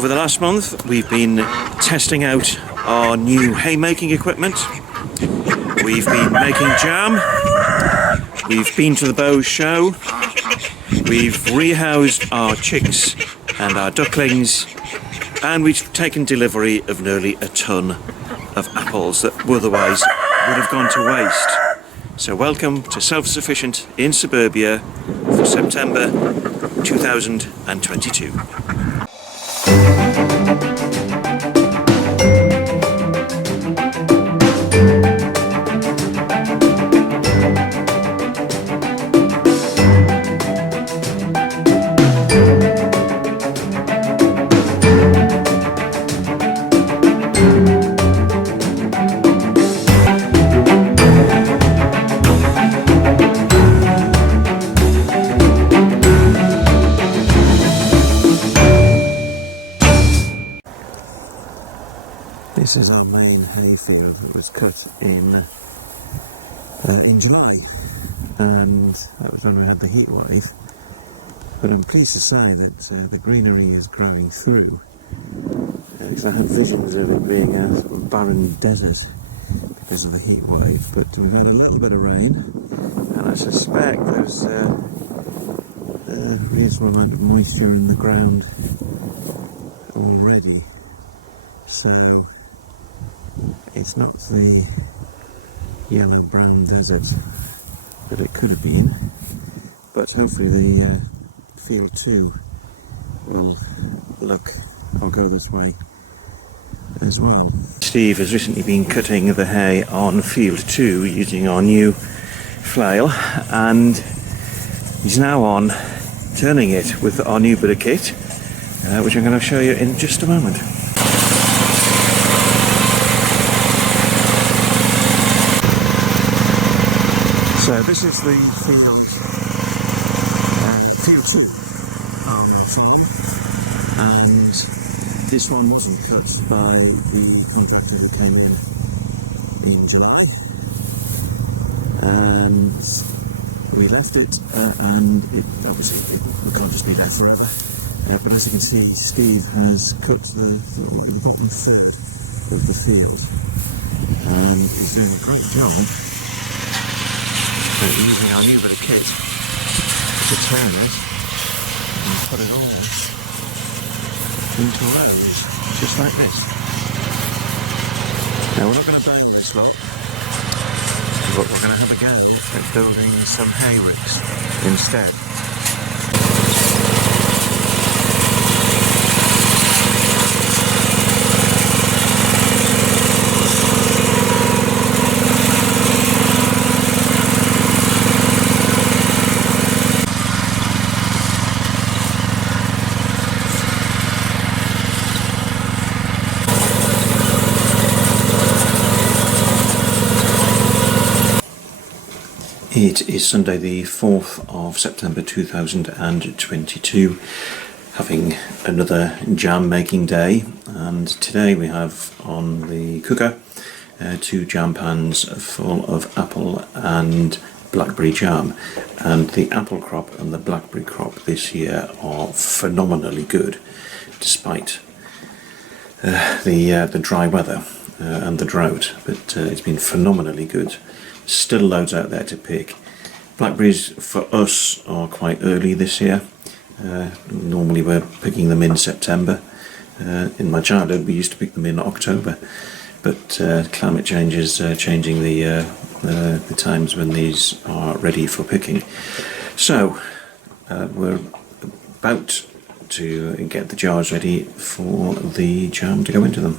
Over the last month we've been testing out our new haymaking equipment. We've been making jam, we've been to the Bow Show, we've rehoused our chicks and our ducklings, and we've taken delivery of nearly a ton of apples that otherwise would have gone to waste. So welcome to Self-Sufficient in Suburbia for September 2022. This is our main hayfield that was cut in July, and that was when we had the heat wave. But I'm pleased to say that the greenery is growing through, because I had visions of it being a sort of barren desert because of the heat wave. But we've had a little bit of rain, and I suspect there's a reasonable amount of moisture in the ground already. So it's not the yellow-brown desert that it could have been, but hopefully the field 2 will look or go this way as well. Steve has recently been cutting the hay on field 2 using our new flail, and he's now on turning it with our new bit of kit, which I'm going to show you in just a moment. So this is the field 2 on our farm, and this one wasn't cut by the contractor who came in July, and we left it, and it obviously it can't just be there forever, but as you can see, Steve has cut the bottom third of the field, and he's doing a great job. So we're using our new bit of kit to turn it and put it all into rows, just like this. Now we're not going to bang this lot, but we're going to have a go at building some hay ricks instead. It is Sunday the 4th of September 2022, having another jam making day, and today we have on the cooker 2 jam pans full of apple and blackberry jam, and the apple crop and the blackberry crop this year are phenomenally good despite the dry weather and the drought, but it's been phenomenally good. Still loads out there to pick. Blackberries for us are quite early this year. Normally we're picking them in September. In my childhood we used to pick them in October, but climate change is changing the times when these are ready for picking. So we're about to get the jars ready for the jam to go into them.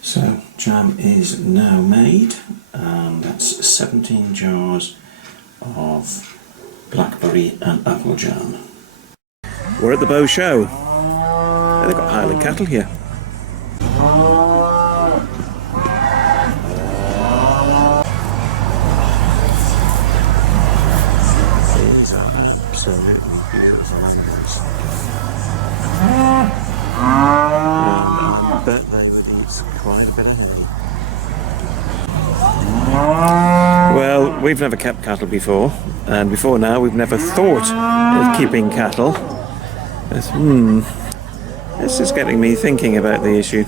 So jam is now made, and that's 17 jars of blackberry and apple jam. We're at the Bow Show. They've got Highland cattle here. These are absolutely beautiful animals. I bet they would eat quite a bit of hay. Well, we've never kept cattle before, and before now we've never thought of keeping cattle. But, this is getting me thinking about the issue.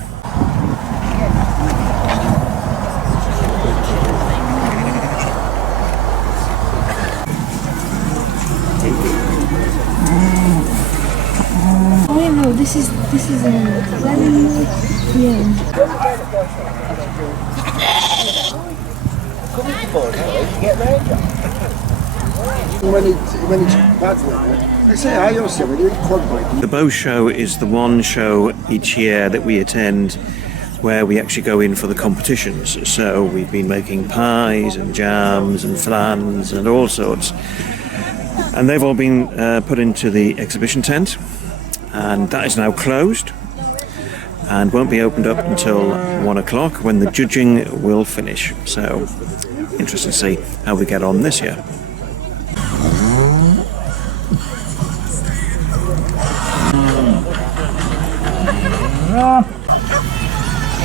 Oh no, this is very When it's bad weather, they say I also we do quad bike. The Bow Show is the one show each year that we attend where we actually go in for the competitions. So we've been making pies and jams and flans and all sorts. And they've all been put into the exhibition tent, and that is now closed and won't be opened up until 1 o'clock when the judging will finish. So interesting to see how we get on this year.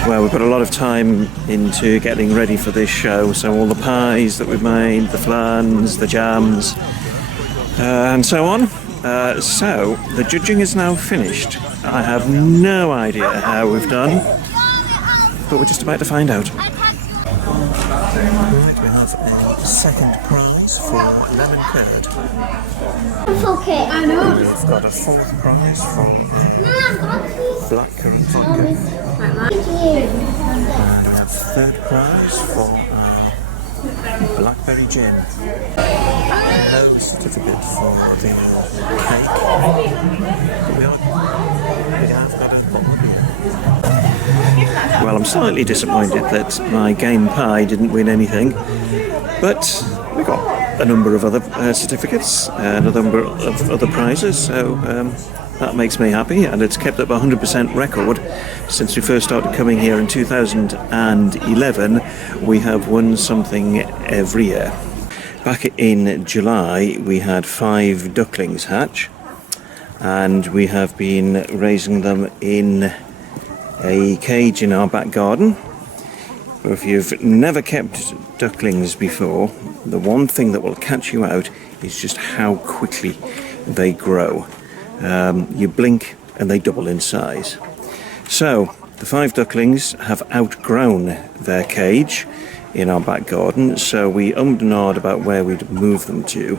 Well, we've put a lot of time into getting ready for this show, so all the pies that we've made, the flans, the jams, and so on. So the judging is now finished. I have no idea how we've done, but we're just about to find out. Right, we have a second prize for lemon curd. Okay, I know. We've got a fourth prize for blackcurrant vodka. And we have third prize for blackberry gin. No certificate for the cake, but we have got a bottle of beer. Well, I'm slightly disappointed that my game pie didn't win anything, but we got a number of other certificates and a number of other prizes, so that makes me happy, and it's kept up a 100% record since we first started coming here in 2011. We have won something every year. Back in July we had 5 ducklings hatch, and we have been raising them in a cage in our back garden. If you've never kept ducklings before, the one thing that will catch you out is just how quickly they grow. You blink and they double in size. So the 5 ducklings have outgrown their cage in our back garden, so we ummed and ahed about where we'd move them to,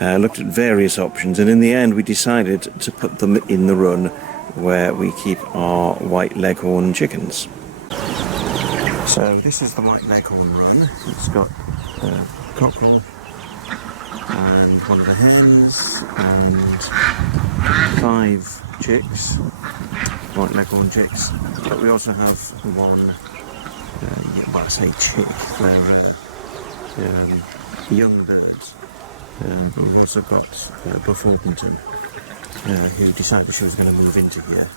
looked at various options, and in the end we decided to put them in the run where we keep our white leghorn chickens. So this is the white leghorn run. It's got cockerel and one of the hens and 5 chicks, white leghorn chicks, but we also have one, well I say chick, they're young birds, but we've also got Buff Orpington, who decided she was going to move into here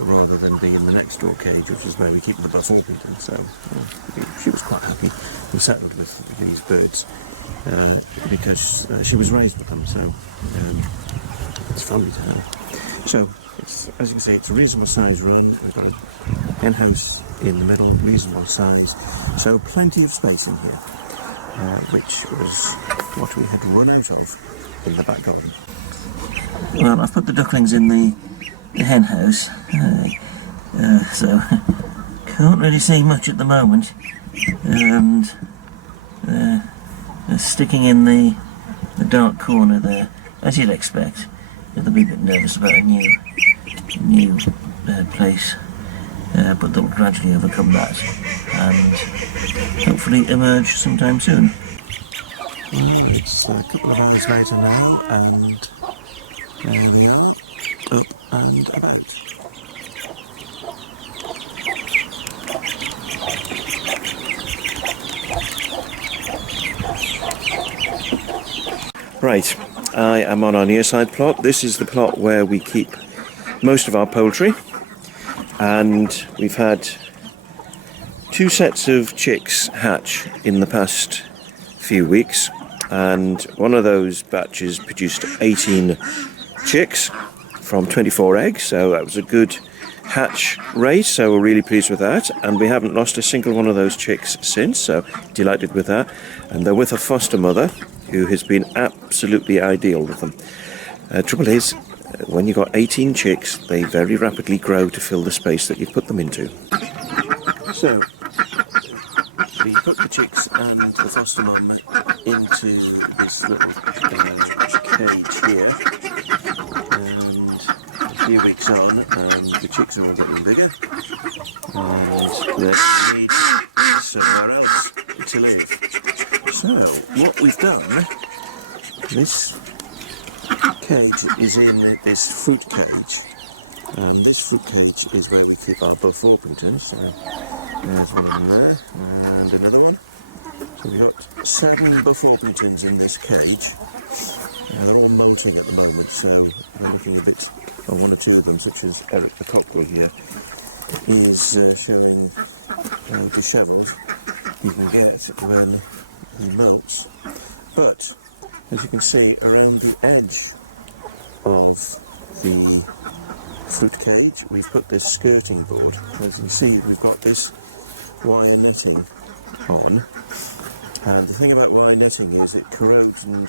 rather than being in the next door cage, which is where we keep the Buff Orpington. So she was quite happy and settled with these birds because she was raised with them, so it's family to her. So it's, as you can see, it's a reasonable size run. We've got a hen house in the middle, reasonable size, so plenty of space in here, which was what we had run out of in the back garden. Well, I've put the ducklings in the hen house, so can't really see much at the moment, and they're sticking in the dark corner there, as you'd expect. They'll be a bit nervous about a new place, but they'll gradually overcome that and hopefully emerge sometime soon. Well, it's a couple of hours later now, and there we are, up and about. Right, I am on our near side plot. This is the plot where we keep most of our poultry, and we've had 2 sets of chicks hatch in the past few weeks, and one of those batches produced 18 chicks, from 24 eggs, so that was a good hatch rate, so we're really pleased with that, and we haven't lost a single one of those chicks since, so delighted with that. And they're with a foster mother who has been absolutely ideal with them. Trouble is, when you've got 18 chicks, they very rapidly grow to fill the space that you've put them into. So we put the chicks and the foster mum into this little cage here, and a few weeks on, the chicks are all getting bigger, and they need somewhere else to live. So what we've done, this cage is in this fruit cage, and this fruit cage is where we keep our buff Orpingtons. So there's one in there, and another one. So we've got 7 buff Orpingtons in this cage. They're all molting at the moment, so they're looking a bit, or one or two of them, such as Eric the cockerel here, is showing dishevelled you can get when he molts. But as you can see, around the edge of the fruit cage, we've put this skirting board. As you can see, we've got this wire netting on, and the thing about wire netting is it corrodes and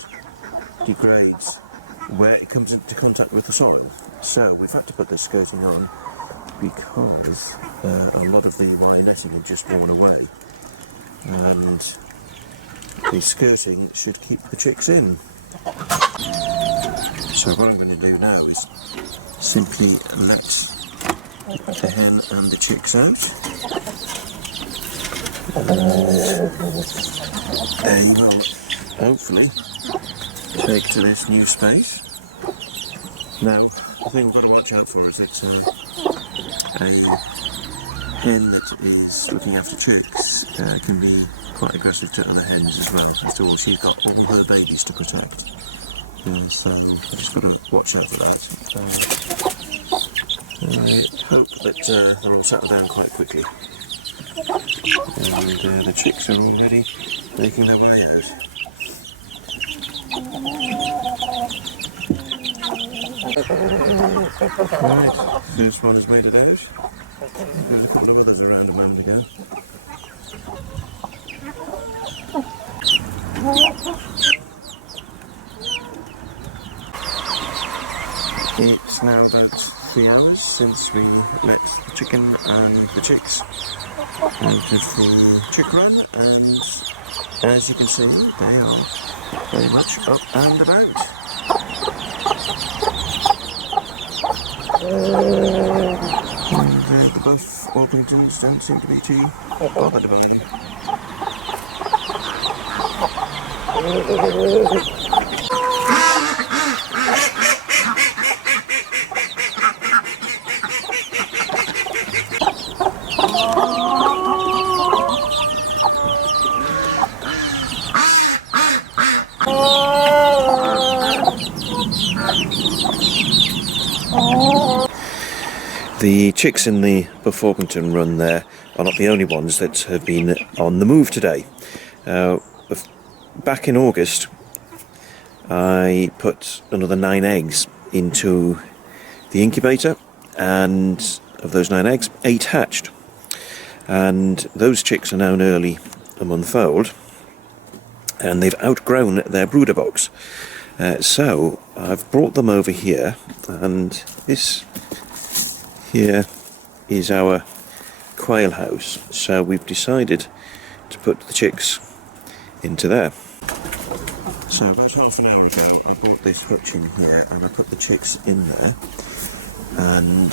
degrades where it comes into contact with the soil. So we've had to put this skirting on because a lot of the wire netting had just worn away, and the skirting should keep the chicks in. So what I'm going to do now is simply let the hen and the chicks out. They will hopefully take to this new space. Now, the thing we've got to watch out for is that a hen that is looking after chicks can be quite aggressive to other hens as well. After all, she's got all her babies to protect. So I just got to watch out for that. I hope that they'll all settle down quite quickly. And the chicks are already making their way out. Right, first one has made it out. There's a couple of others around a moment ago. It's now about 3 hours since we let the chicken and the chicks out of the chick run, and as you can see, they are very much up and about. And the buff Orpingtons don't seem to be too bothered by them. The chicks in the Buff Orpington run there are not the only ones that have been on the move today. Back in August, I put another 9 eggs into the incubator, and of those 9 eggs, 8 hatched. And those chicks are now nearly a month old, and they've outgrown their brooder box. So I've brought them over here, and this here is our quail house. So we've decided to put the chicks into there. So about half an hour ago I brought this hutch in here and I put the chicks in there and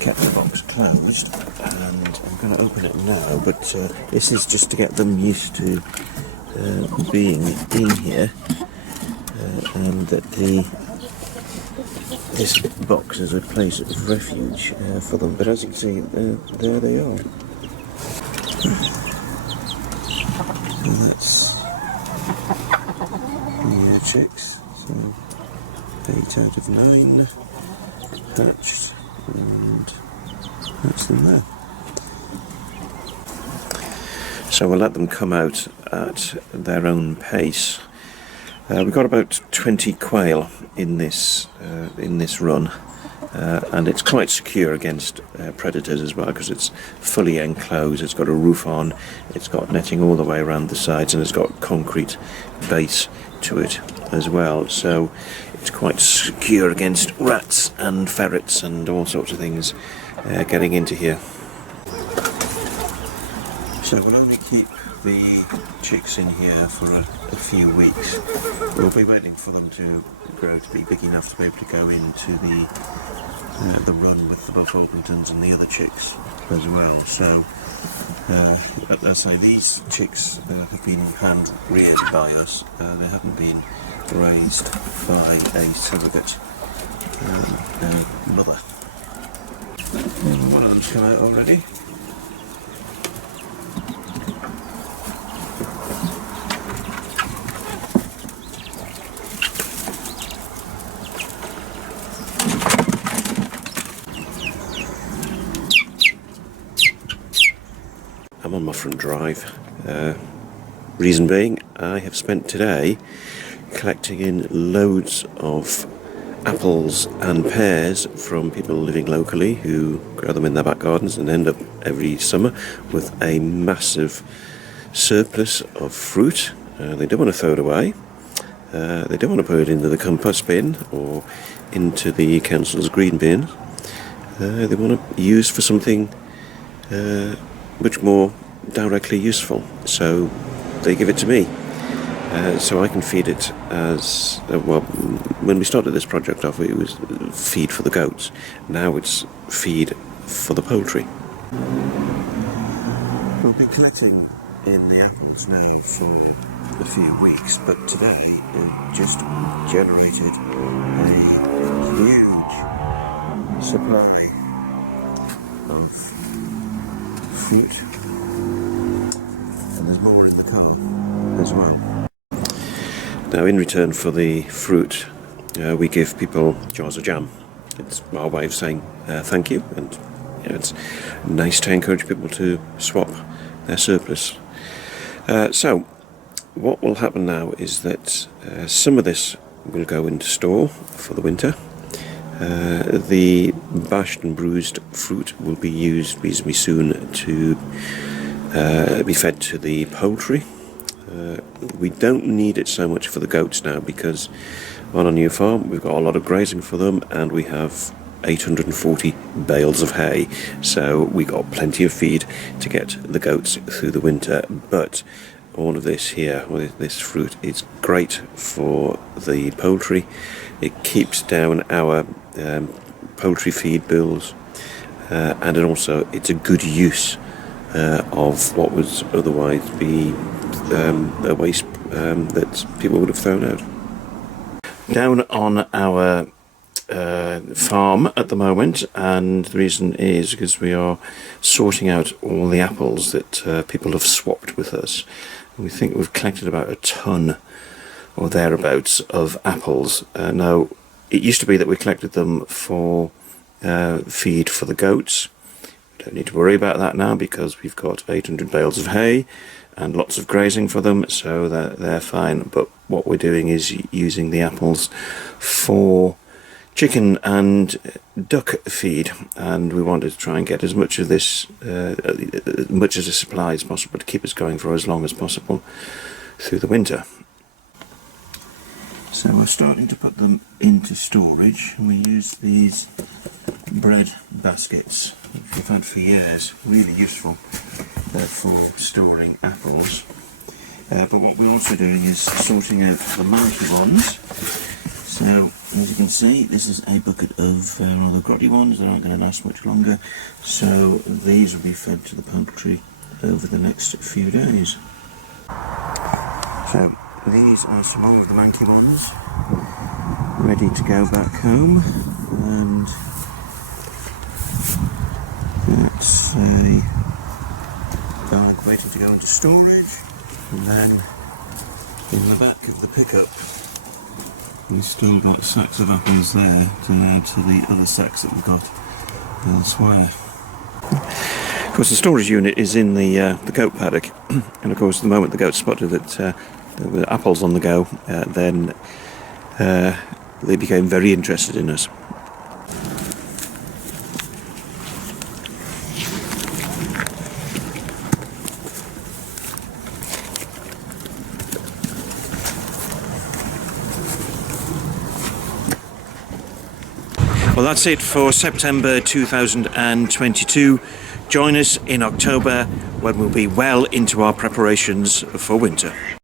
kept the box closed, and I'm going to open it now, but this is just to get them used to being in here, and that this box is a place of refuge for them. But as you can see, there they are. So that's the chicks. So 8 out of 9 hatched, and that's them there. So we'll let them come out at their own pace, We've got about 20 quail in this run, and it's quite secure against predators as well because it's fully enclosed. It's got a roof on, it's got netting all the way around the sides, and it's got concrete base to it as well. So it's quite secure against rats and ferrets and all sorts of things getting into here. So we'll only keep the chicks in here for a few weeks. We'll be waiting for them to grow to be big enough to be able to go into the run with the Buff Orpingtons and the other chicks as well. So as I say, these chicks have been hand reared by us. They haven't been raised by a surrogate mother. One of them's come out already. I'm on my front drive. Reason being, I have spent today collecting in loads of apples and pears from people living locally who grow them in their back gardens and end up every summer with a massive surplus of fruit. They don't want to throw it away. They don't want to put it into the compost bin or into the council's green bin. They want to use for something much more directly useful, so they give it to me, so I can feed it as well. When we started this project off, it was feed for the goats. Now it's feed for the poultry. We've been collecting in the apples now for a few weeks, but today it just generated a huge supply of fruit, and there's more in the car as well. Now, in return for the fruit, we give people jars of jam. It's our way of saying thank you, and it's nice to encourage people to swap their surplus. So what will happen now is that some of this will go into store for the winter. The bashed and bruised fruit will be used reasonably soon to be fed to the poultry. We don't need it so much for the goats now because on our new farm we've got a lot of grazing for them, and we have 840 bales of hay, so we got plenty of feed to get the goats through the winter. But all of this here, this fruit, is great for the poultry. It keeps down our poultry feed bills, and it's a good use of what would otherwise be a waste that people would have thrown out. Down on our farm at the moment, and the reason is because we are sorting out all the apples that people have swapped with us. We think we've collected about a ton or thereabouts of apples. Now, it used to be that we collected them for feed for the goats. We don't need to worry about that now because we've got 800 bales of hay and lots of grazing for them, so they're fine. But what we're doing is using the apples for chicken and duck feed, and we wanted to try and get as much of this, as much as a supply as possible to keep us going for as long as possible through the winter. So we're starting to put them into storage, and we use these bread baskets, which we've had for years, really useful for storing apples. But what we're also doing is sorting out the monkey ones. So, as you can see, this is a bucket of rather grotty ones that aren't going to last much longer, so these will be fed to the poultry over the next few days. So, these are some more of the manky ones, ready to go back home, and that's a bag waiting to go into storage, and then in the back of the pickup we've still got sacks of apples there to add to the other sacks that we've got elsewhere. Of course, the storage unit is in the goat paddock, and of course, the moment the goats spotted that with apples on the go, then they became very interested in us. Well, that's it for September 2022. Join us in October when we'll be well into our preparations for winter.